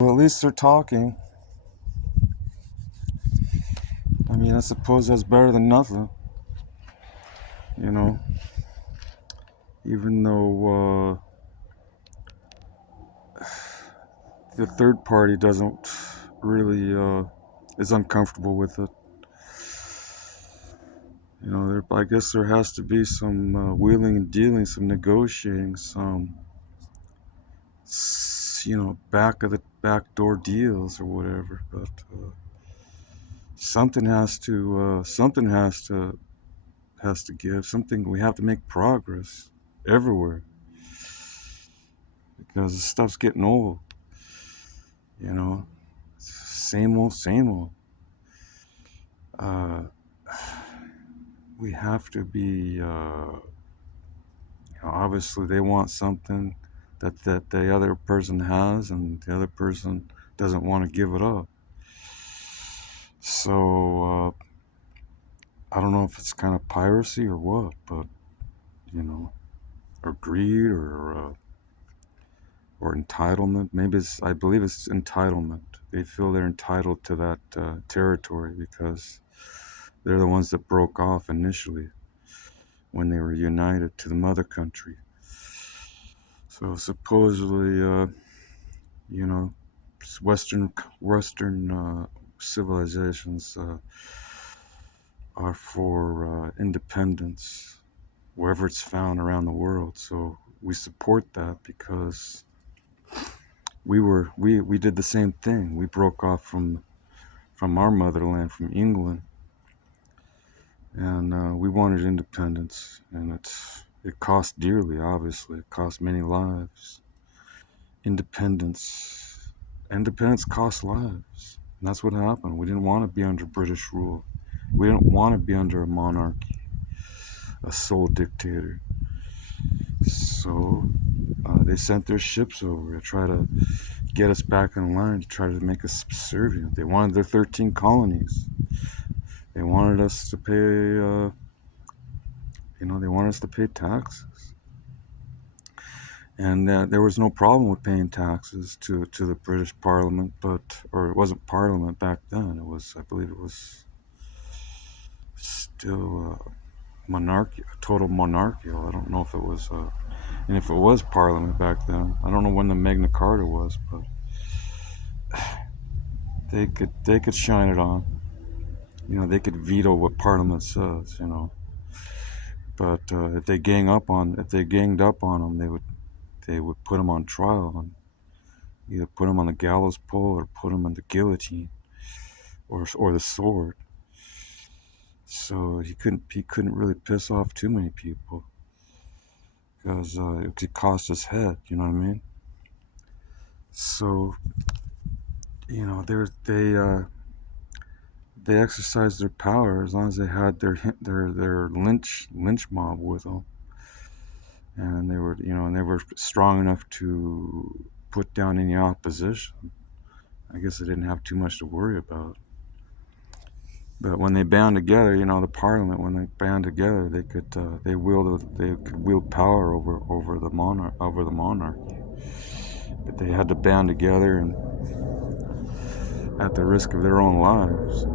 Well, at least they're talking. I mean, I suppose that's better than nothing, you know. Even though the third party doesn't really is uncomfortable with it. I guess there has to be some wheeling and dealing, some negotiating, some back door deals or whatever. But something has to give. Something we have to make progress everywhere because the stuff's getting old. You know, same old, same old. Uh, we have to be. Obviously, they want something that the other person has, and the other person doesn't want to give it up. So I don't know if it's kind of piracy or what, but or greed or entitlement. I believe it's entitlement. They feel they're entitled to that territory because they're the ones that broke off initially when they were united to the mother country. So supposedly, you know, Western civilizations are for independence wherever it's found around the world. So we support that because we did the same thing. We broke off from our motherland, from England, and we wanted independence, and it cost dearly. Obviously, it cost many lives. Independence costs lives, and that's what happened. We didn't want to be under British rule. We didn't want to be under a monarchy, a sole dictator. So they sent their ships over to try to get us back in line, to try to make us subservient. They wanted their 13 colonies. They wanted us to pay, they wanted us to pay taxes. And there was no problem with paying taxes to the British Parliament, or it wasn't Parliament back then. I believe it was still total monarchical. I don't know if it was, and if it was Parliament back then. I don't know when the Magna Carta was, but they could shine it on. They could veto what Parliament says. But if they ganged up on them, they would put them on trial and either put them on the gallows pole or put them on the guillotine or the sword. So he couldn't really piss off too many people because it could cost his head. You know what I mean? So they exercised their power as long as they had their lynch mob with them, and they were strong enough to put down any opposition. I guess they didn't have too much to worry about. But when they band together, the Parliament, when they band together, they could wield power over the monarchy. But they had to band together and at the risk of their own lives.